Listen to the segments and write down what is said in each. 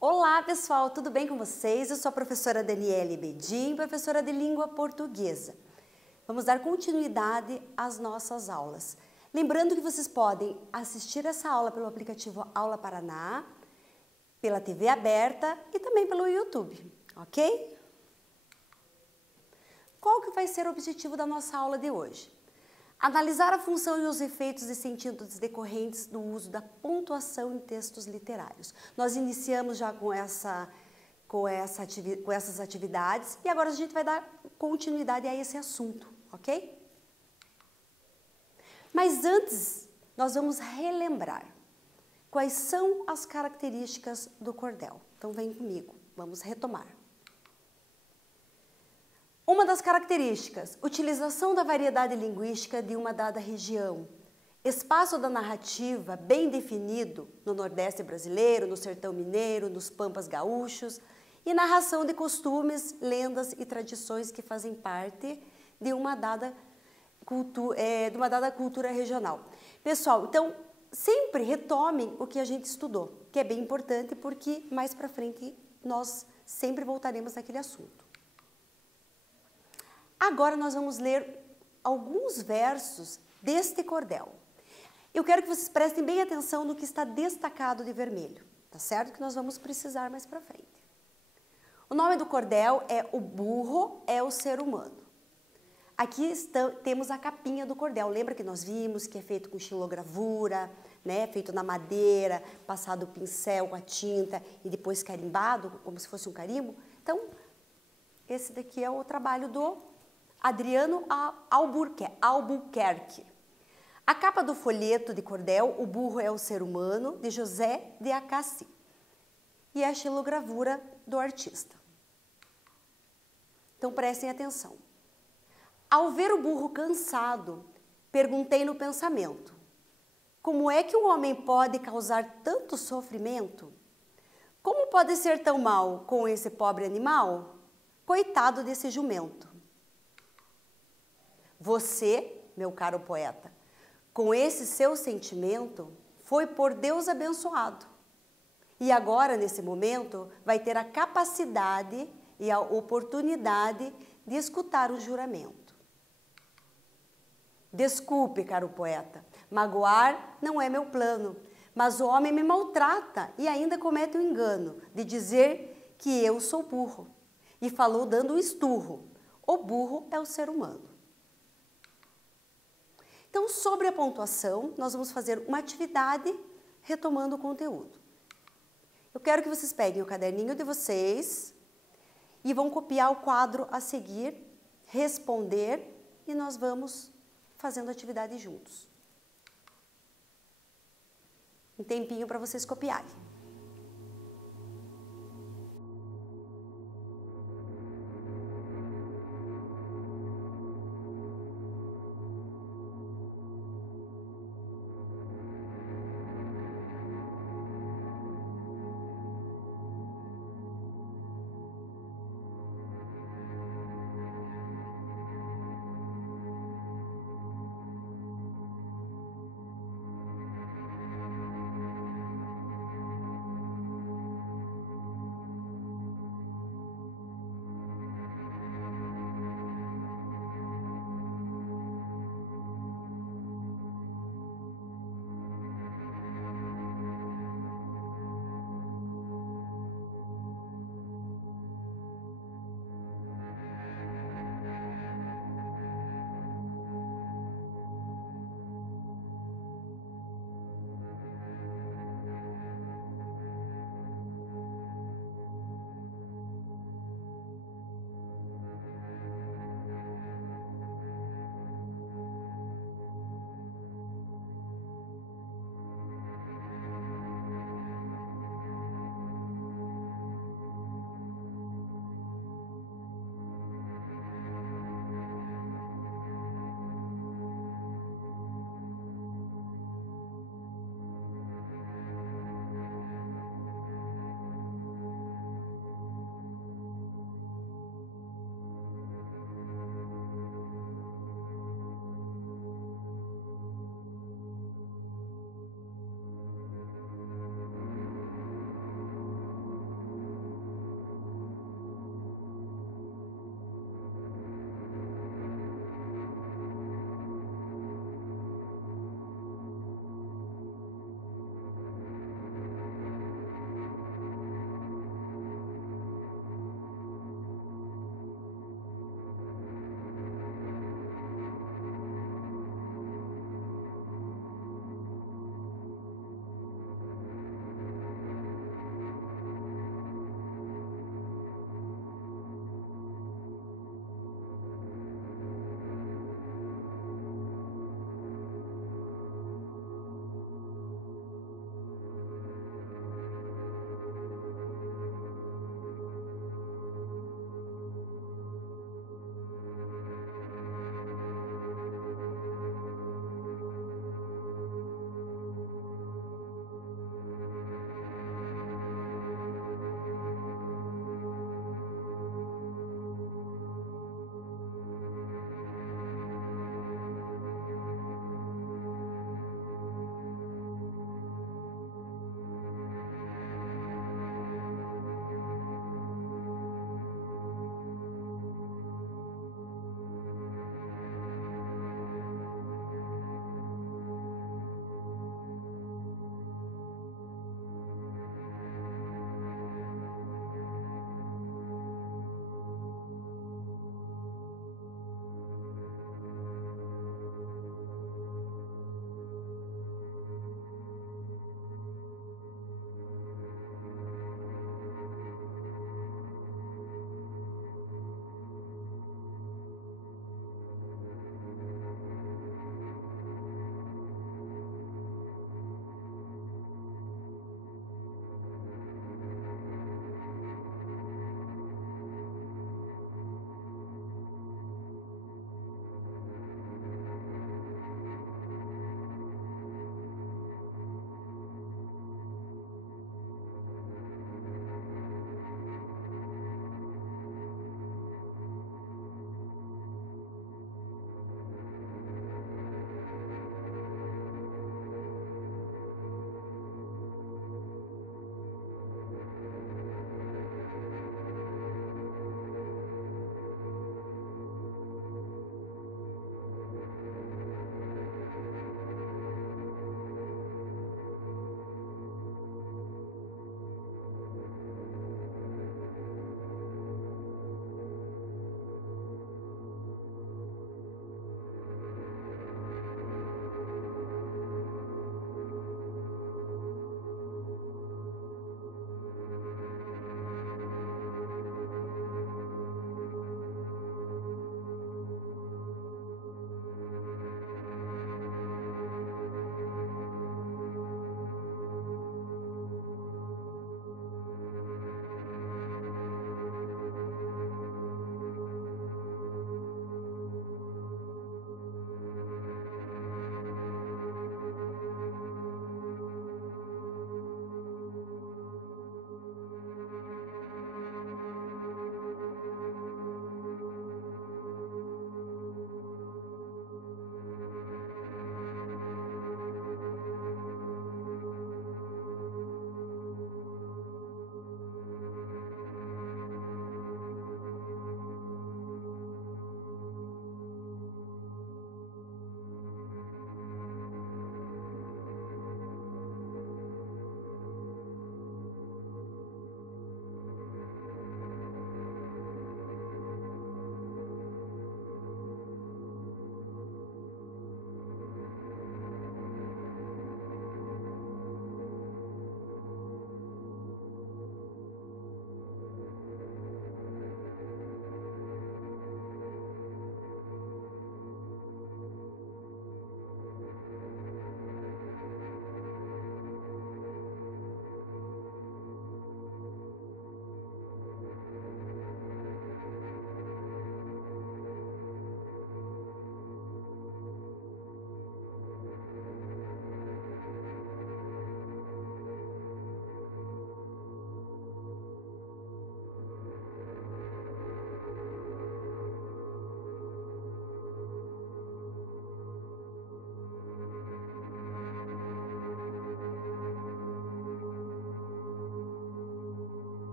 Olá pessoal, tudo bem com vocês? Eu sou a professora Daniele Bedin, professora de língua portuguesa. Vamos dar continuidade às nossas aulas. Lembrando que vocês podem assistir essa aula pelo aplicativo Aula Paraná, pela TV aberta e também pelo YouTube, ok? Qual que vai ser o objetivo da nossa aula de hoje? Analisar a função e os efeitos de sentidos decorrentes do uso da pontuação em textos literários. Nós iniciamos já com essas atividades e agora a gente vai dar continuidade a esse assunto, ok? Mas antes, nós vamos relembrar quais são as características do cordel. Então vem comigo, vamos retomar. Uma das características, utilização da variedade linguística de uma dada região. Espaço da narrativa bem definido no Nordeste brasileiro, no Sertão mineiro, nos Pampas gaúchos e narração de costumes, lendas e tradições que fazem parte de uma dada cultura regional. Pessoal, então sempre retomem o que a gente estudou, que é bem importante porque mais para frente nós sempre voltaremos naquele assunto. Agora nós vamos ler alguns versos deste cordel. Eu quero que vocês prestem bem atenção no que está destacado de vermelho, tá certo? Que nós vamos precisar mais para frente. O nome do cordel é O Burro é o Ser Humano. Aqui temos a capinha do cordel. Lembra que nós vimos que é feito com xilogravura, né? Feito na madeira, passado o pincel com a tinta e depois carimbado, como se fosse um carimbo. Então, esse daqui é o trabalho do Adriano Albuquerque. A capa do folheto de cordel, O Burro é o Ser Humano, de José de Acácio. E a xilogravura do artista. Então prestem atenção. Ao ver o burro cansado, perguntei no pensamento: como é que um homem pode causar tanto sofrimento? Como pode ser tão mal com esse pobre animal? Coitado desse jumento. Você, meu caro poeta, com esse seu sentimento, foi por Deus abençoado. E agora, nesse momento, vai ter a capacidade e a oportunidade de escutar o juramento. Desculpe, caro poeta, magoar não é meu plano, mas o homem me maltrata e ainda comete o engano de dizer que eu sou burro. E falou dando um esturro. O burro é o ser humano. Então, sobre a pontuação, nós vamos fazer uma atividade retomando o conteúdo. Eu quero que vocês peguem o caderninho de vocês e vão copiar o quadro a seguir, responder e nós vamos fazendo a atividade juntos. Um tempinho para vocês copiarem.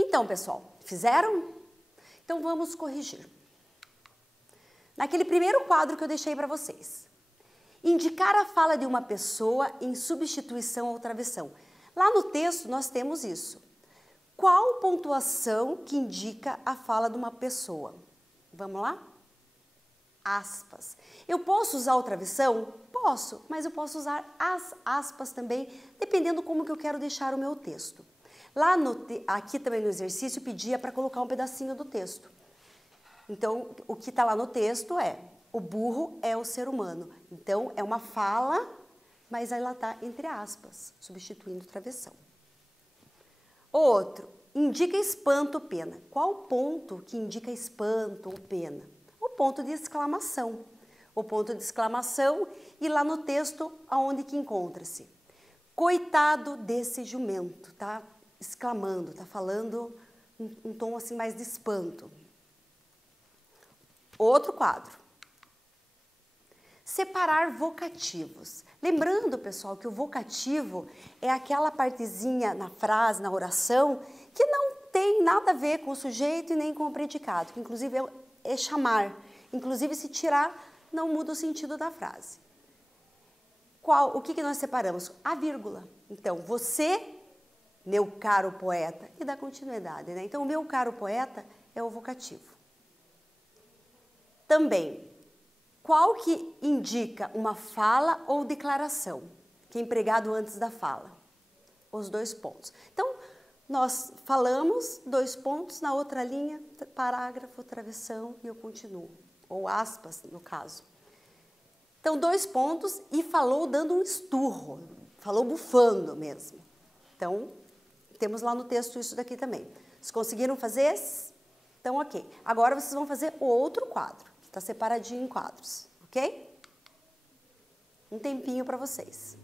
Então, pessoal, fizeram? Então, vamos corrigir. Naquele primeiro quadro que eu deixei para vocês. Indicar a fala de uma pessoa em substituição ao travessão. Lá no texto, nós temos isso. Qual pontuação que indica a fala de uma pessoa? Vamos lá? Aspas. Eu posso usar o travessão? Posso, mas eu posso usar as aspas também, dependendo como que eu quero deixar o meu texto. Aqui também no exercício, pedia para colocar um pedacinho do texto. Então, o que está lá no texto é, o burro é o ser humano. Então, é uma fala, mas ela está entre aspas, substituindo o travessão. Outro, indica espanto ou pena. Qual ponto que indica espanto ou pena? O ponto de exclamação. O ponto de exclamação e lá no texto, aonde que encontra-se? Coitado desse jumento, tá exclamando, tá falando um tom assim mais de espanto. Outro quadro. Separar vocativos. Lembrando, pessoal, que o vocativo é aquela partezinha na frase, na oração, que não tem nada a ver com o sujeito e nem com o predicado, que inclusive é chamar. Inclusive, se tirar, não muda o sentido da frase. O que nós separamos? A vírgula. Então, você, meu caro poeta, e dá continuidade, né? Então, o meu caro poeta é o vocativo. Também, qual que indica uma fala ou declaração, que é empregado antes da fala? Os dois pontos. Então, nós falamos, 2 pontos, na outra linha, parágrafo, travessão, e eu continuo. Ou aspas, no caso. Então, 2 pontos e falou dando um esturro, falou bufando mesmo. Então, temos lá no texto isso daqui também. Vocês conseguiram fazer esse? Então, ok. Agora, vocês vão fazer o outro quadro, que está separadinho em quadros, ok? Um tempinho para vocês.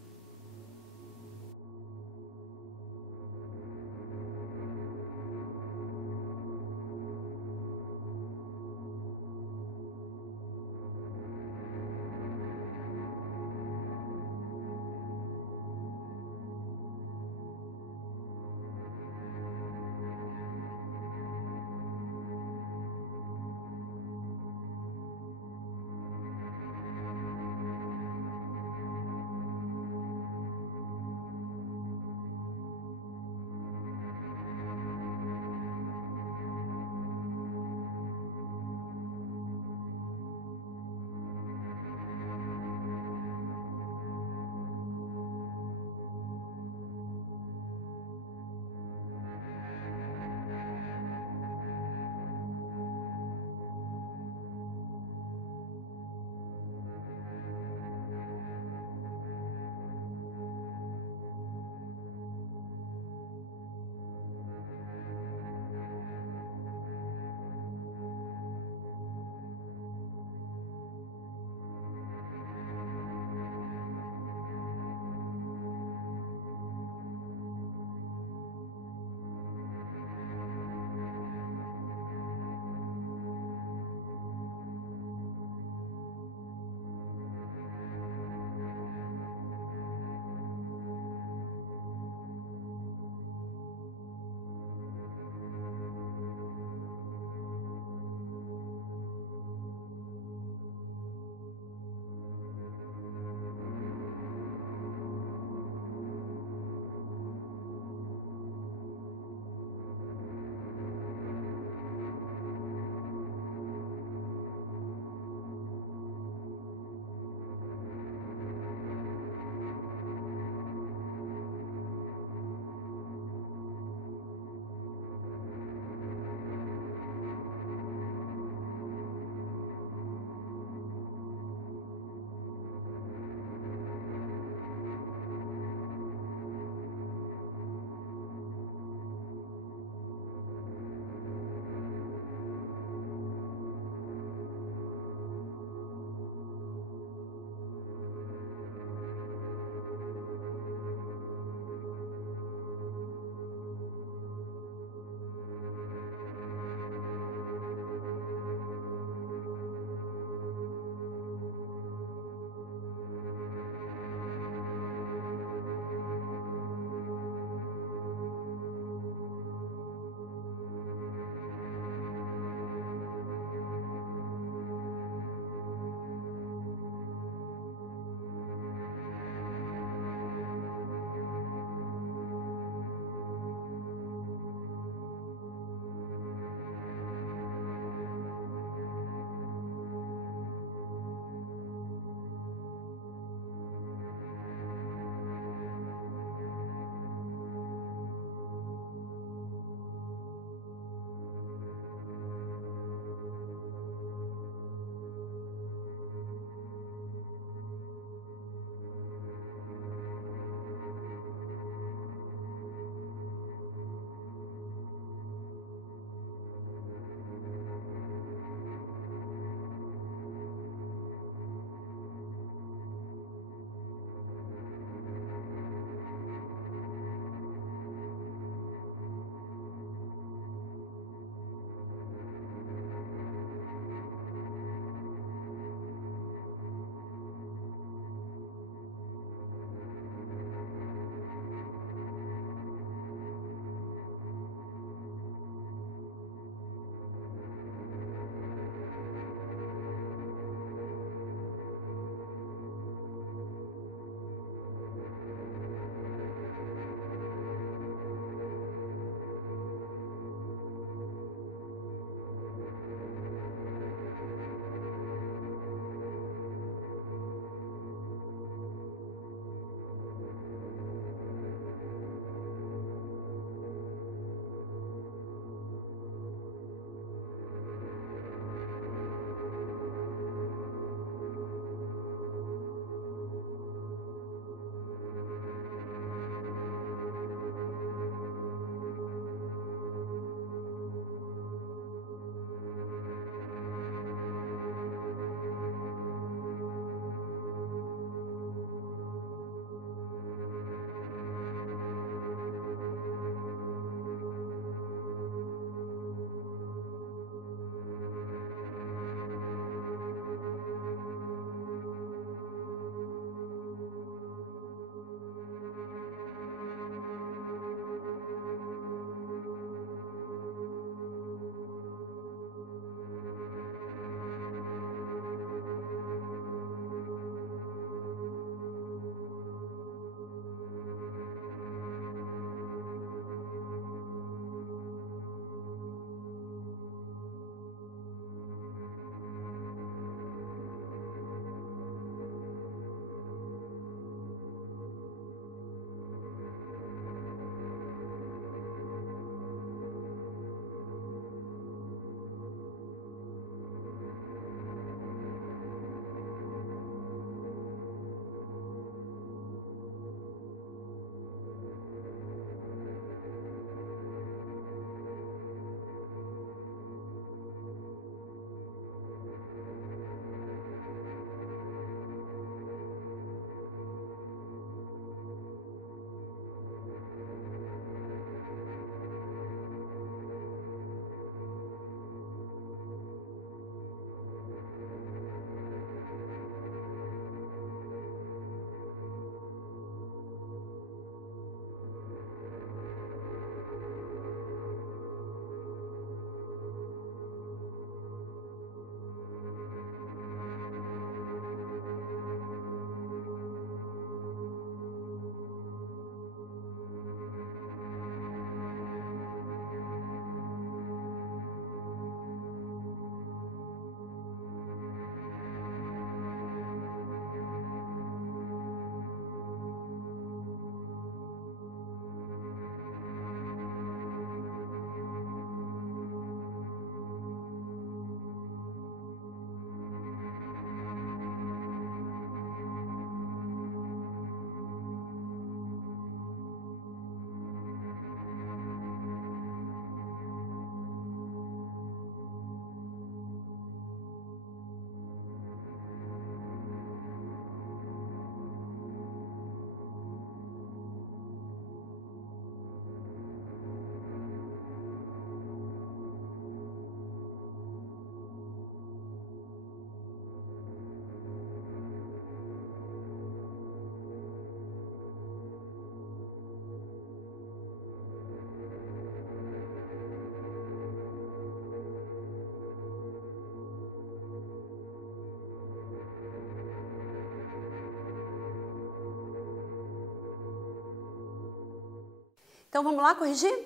Então, vamos lá corrigir?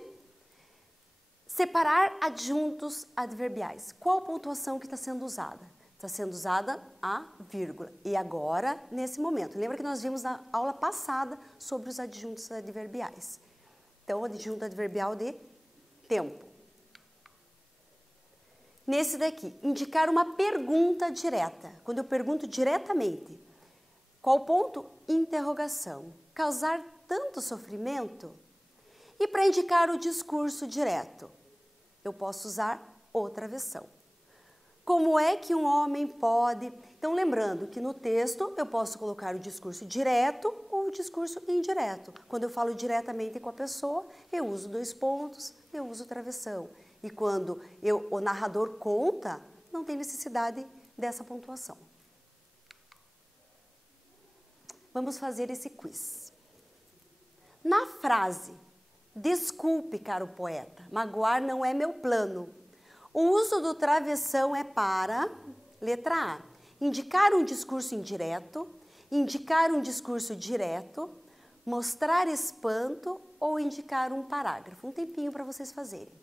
Separar adjuntos adverbiais. Qual pontuação que está sendo usada? Está sendo usada a vírgula. E agora, nesse momento. Lembra que nós vimos na aula passada sobre os adjuntos adverbiais. Então, o adjunto adverbial de tempo. Nesse daqui, indicar uma pergunta direta. Quando eu pergunto diretamente, qual ponto? Interrogação. Causar tanto sofrimento? E para indicar o discurso direto, eu posso usar outra versão. Como é que um homem pode... Então, lembrando que no texto eu posso colocar o discurso direto ou o discurso indireto. Quando eu falo diretamente com a pessoa, eu uso 2 pontos, eu uso travessão. E quando o narrador conta, não tem necessidade dessa pontuação. Vamos fazer esse quiz. Na frase, desculpe, caro poeta, magoar não é meu plano. O uso do travessão é para, letra A, indicar um discurso indireto, indicar um discurso direto, mostrar espanto ou indicar um parágrafo. Um tempinho para vocês fazerem.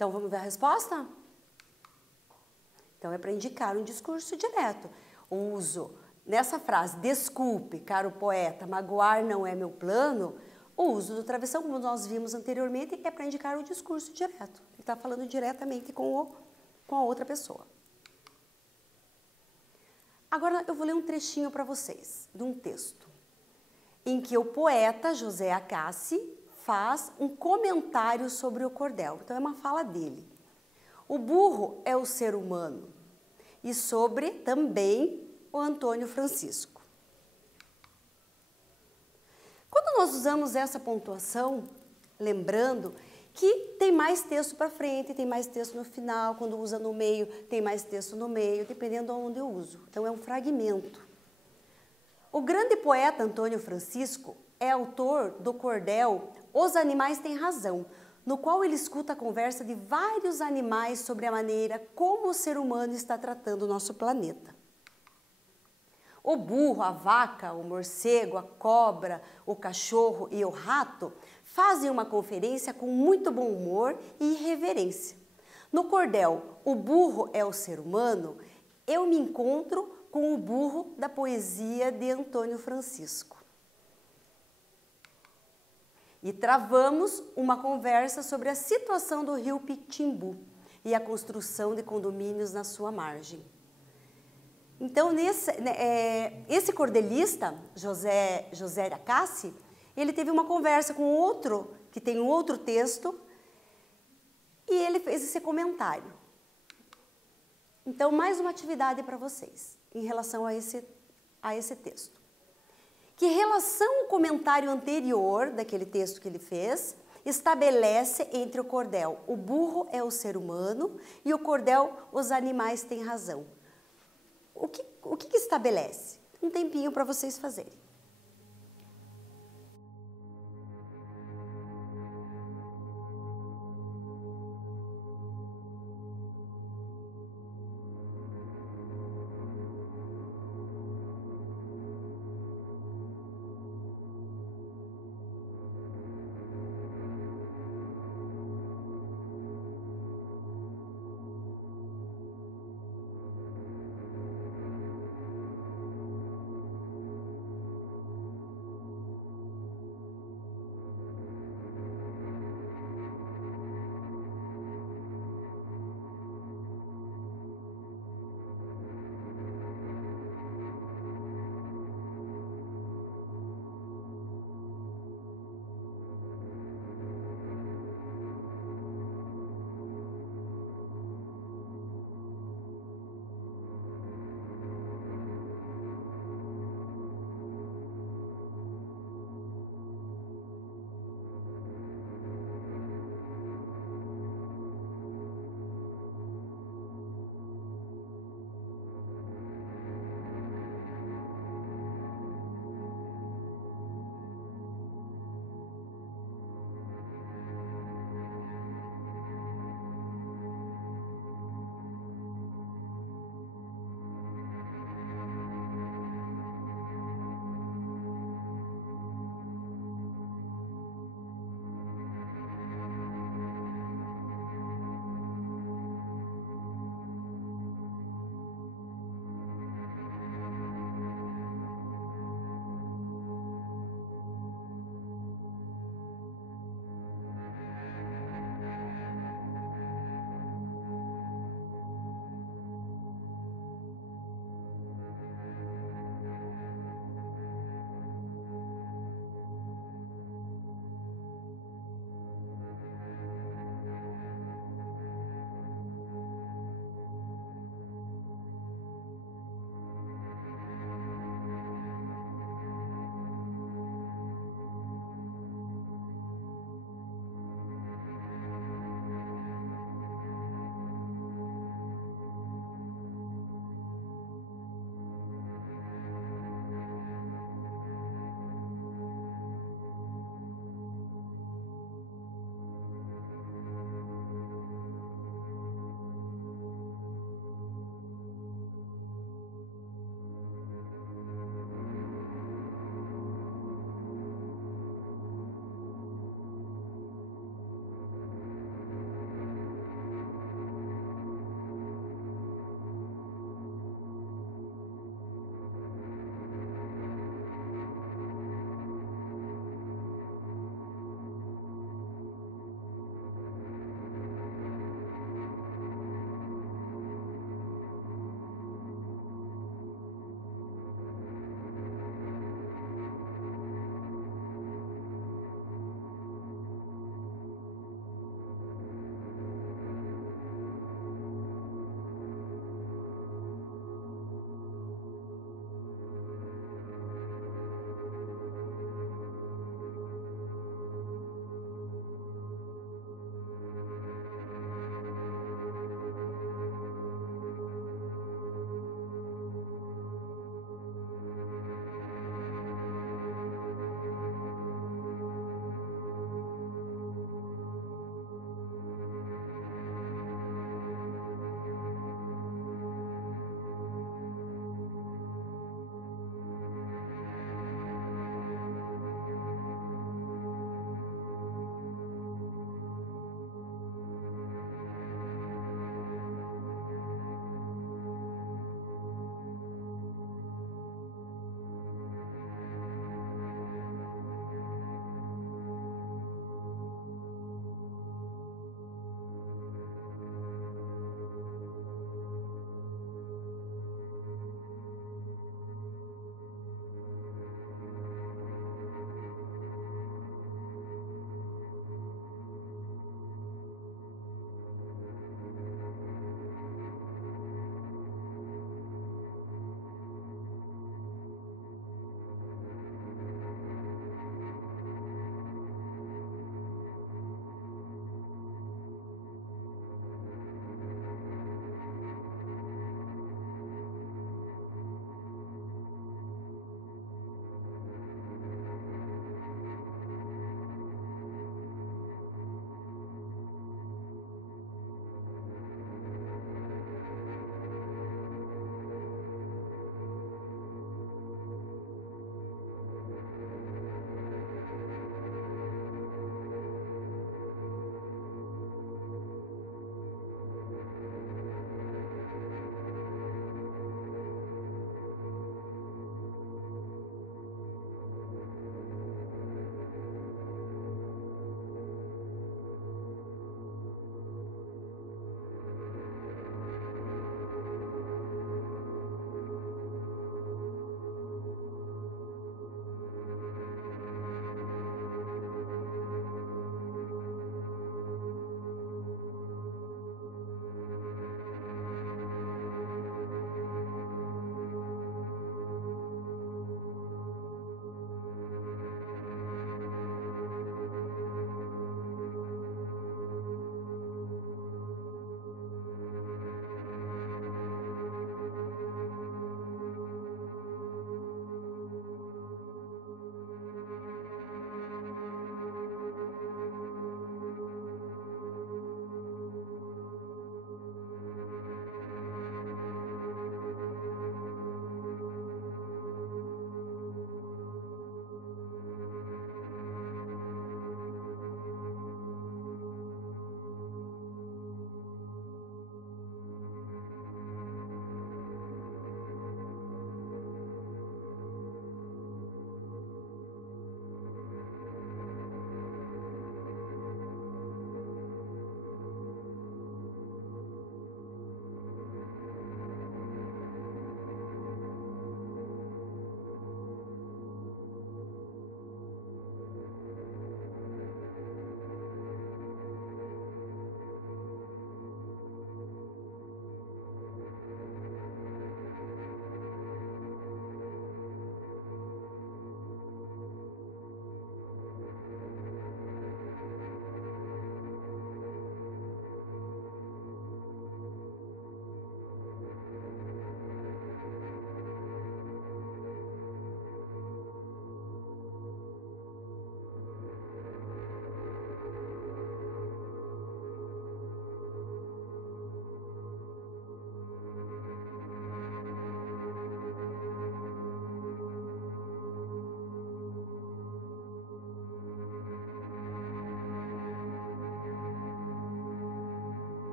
Então, vamos ver a resposta? Então, é para indicar um discurso direto. O uso, nessa frase, desculpe, caro poeta, magoar não é meu plano, o uso do travessão, como nós vimos anteriormente, é para indicar o discurso direto. Ele está falando diretamente com a outra pessoa. Agora, eu vou ler um trechinho para vocês, de um texto, em que o poeta José Acácio faz um comentário sobre o cordel. Então, é uma fala dele. O burro é o ser humano. E sobre também o Antônio Francisco. Quando nós usamos essa pontuação, lembrando que tem mais texto para frente, tem mais texto no final, quando usa no meio, tem mais texto no meio, dependendo de onde eu uso. Então, é um fragmento. O grande poeta Antônio Francisco é autor do cordel Os Animais Têm Razão, no qual ele escuta a conversa de vários animais sobre a maneira como o ser humano está tratando o nosso planeta. O burro, a vaca, o morcego, a cobra, o cachorro e o rato fazem uma conferência com muito bom humor e irreverência. No cordel, o burro é o ser humano, eu me encontro com o burro da poesia de Antônio Francisco. E travamos uma conversa sobre a situação do rio Pitimbu e a construção de condomínios na sua margem. Então, esse cordelista, José Acácio, ele teve uma conversa com outro, que tem um outro texto, e ele fez esse comentário. Então, mais uma atividade para vocês, em relação a esse texto. Que relação o comentário anterior daquele texto que ele fez estabelece entre o cordel o burro é o ser humano e o cordel os animais têm razão? O que estabelece? Um tempinho para vocês fazerem.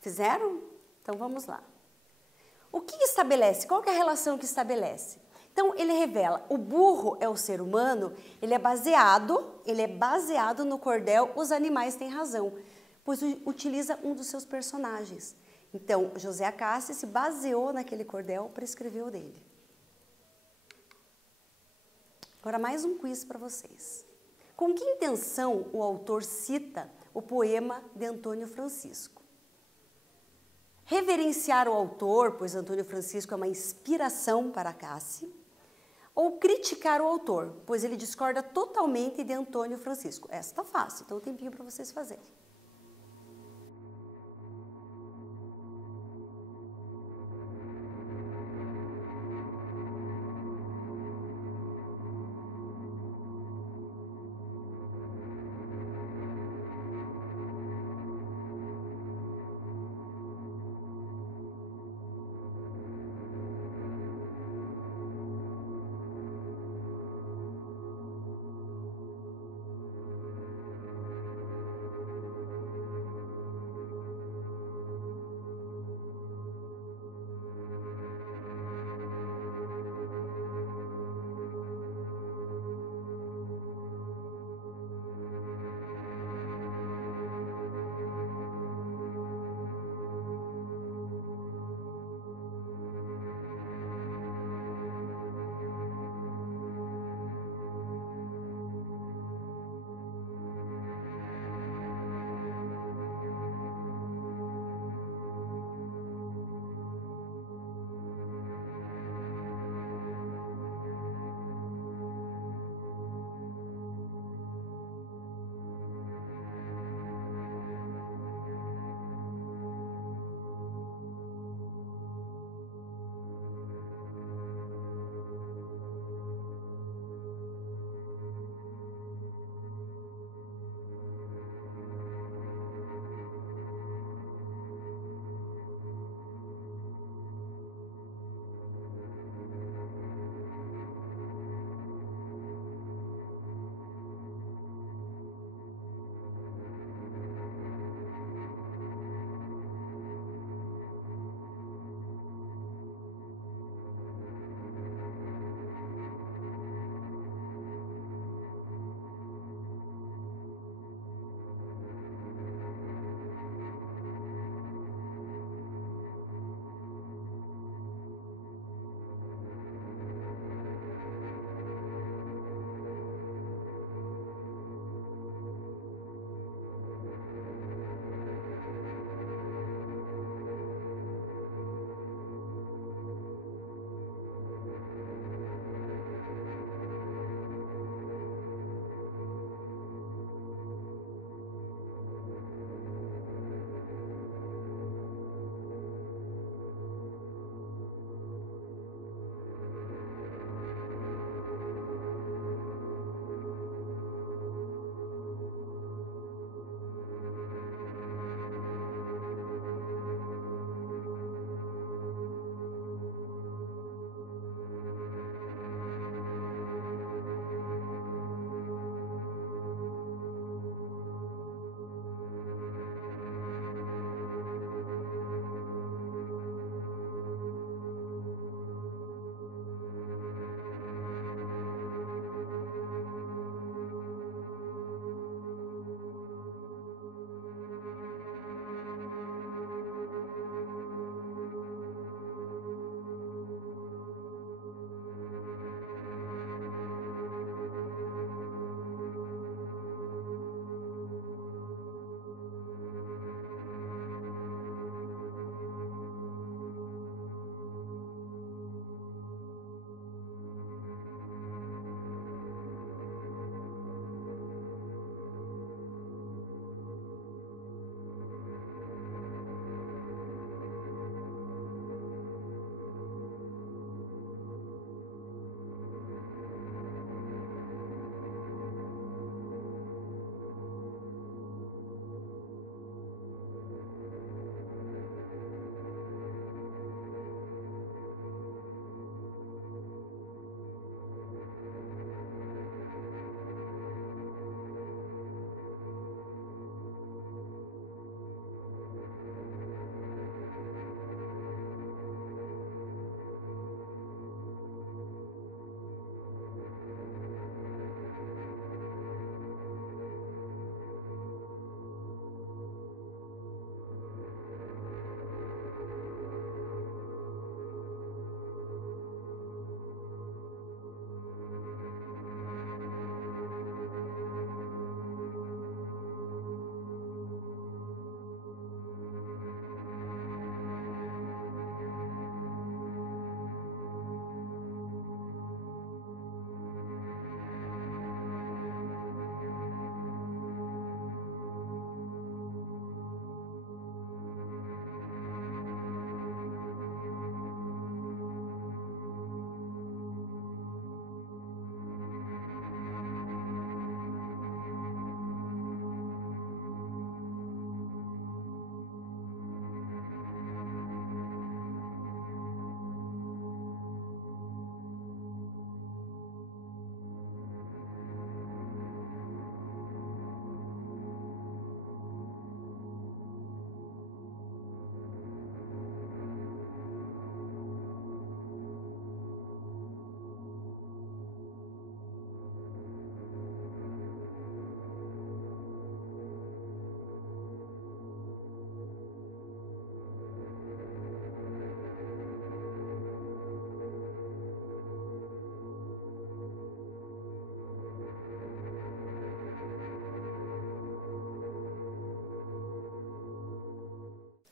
Fizeram? Então vamos lá. O que estabelece? Qual que é a relação que estabelece? Então ele revela, o burro é o ser humano, ele é baseado no cordel Os Animais Têm Razão, pois utiliza um dos seus personagens. Então José Acácio se baseou naquele cordel para escrever o dele. Agora mais um quiz para vocês. Com que intenção o autor cita o poema de Antônio Francisco? Reverenciar o autor, pois Antônio Francisco é uma inspiração para Acácio, ou criticar o autor, pois ele discorda totalmente de Antônio Francisco? Essa está fácil, então um tempinho para vocês fazerem.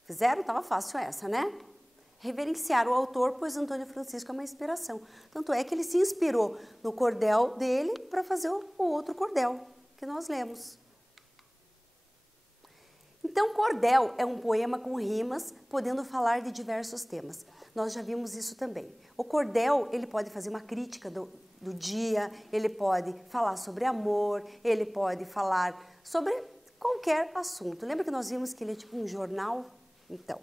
Fizeram? Tava fácil essa, né? Reverenciar o autor, pois Antônio Francisco é uma inspiração. Tanto é que ele se inspirou no cordel dele para fazer o outro cordel que nós lemos. Então, cordel é um poema com rimas, podendo falar de diversos temas. Nós já vimos isso também. O cordel, ele pode fazer uma crítica do dia, ele pode falar sobre amor, ele pode falar sobre qualquer assunto. Lembra que nós vimos que ele é tipo um jornal? Então,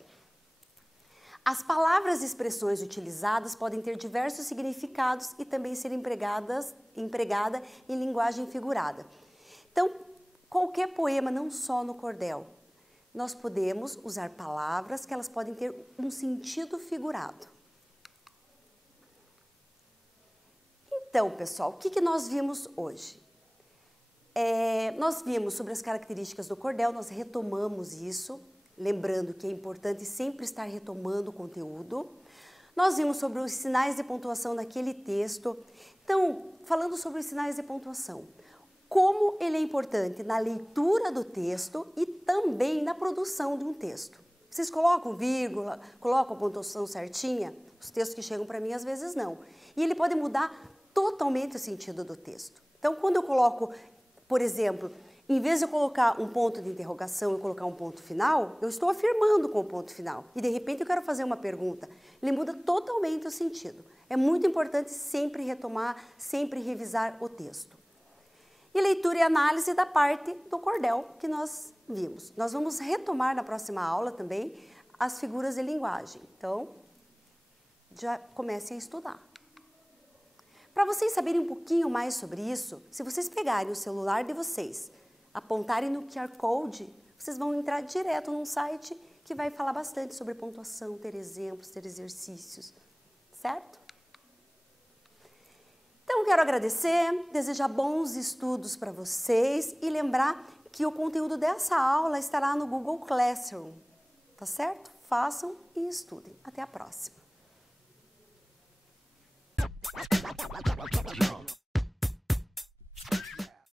as palavras e expressões utilizadas podem ter diversos significados e também ser empregada em linguagem figurada. Então, qualquer poema, não só no cordel, nós podemos usar palavras que elas podem ter um sentido figurado. Então, pessoal, o que nós vimos hoje? Nós vimos sobre as características do cordel, nós retomamos isso, lembrando que é importante sempre estar retomando o conteúdo. Nós vimos sobre os sinais de pontuação naquele texto. Então, falando sobre os sinais de pontuação, como ele é importante na leitura do texto e também na produção de um texto. Vocês colocam vírgula, colocam a pontuação certinha? Os textos que chegam para mim, às vezes, não. E ele pode mudar totalmente o sentido do texto. Então, quando eu coloco, por exemplo, em vez de eu colocar um ponto de interrogação e colocar um ponto final, eu estou afirmando com o ponto final. E, de repente, eu quero fazer uma pergunta. Ele muda totalmente o sentido. É muito importante sempre retomar, sempre revisar o texto. E leitura e análise da parte do cordel que nós vimos. Nós vamos retomar na próxima aula também as figuras de linguagem. Então, já comecem a estudar. Para vocês saberem um pouquinho mais sobre isso, se vocês pegarem o celular de vocês, apontarem no QR Code, vocês vão entrar direto num site que vai falar bastante sobre pontuação, ter exemplos, ter exercícios, certo? Então, quero agradecer, desejar bons estudos para vocês e lembrar que o conteúdo dessa aula estará no Google Classroom, tá certo? Façam e estudem. Até a próxima!